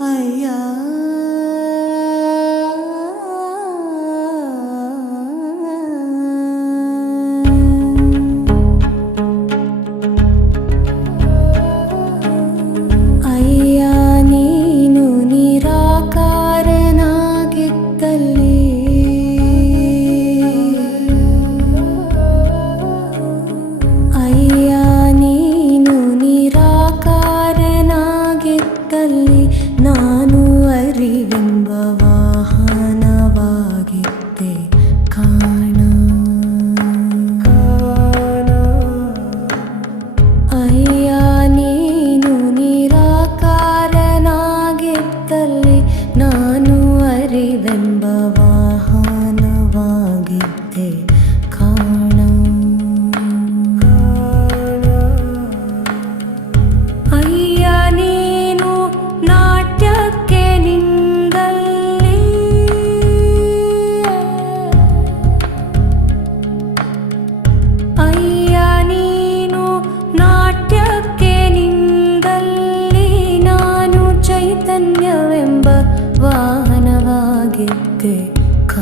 哎呀。ವಾಹನವಾಗಿದ್ದೆ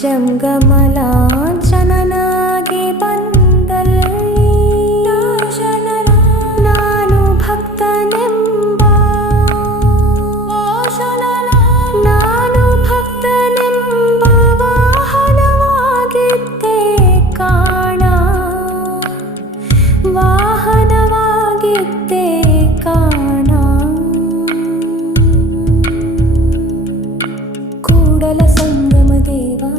ಜಂಗಮಲಾಂಚನನಾಗಿ ಬಂದಲ್ಲಿ ನಾನು ಭಕ್ತನೆಂಬ ನಾನು ಭಕ್ತನೆಂಬ ವಾಹನವಾಗಿದ್ದೆ ಕಾಣ. ವಾಹನವಾಗಿದ್ದೆ ಕಾಣ. ಕೂಡಲ ಸಂಗಮ ದೇವ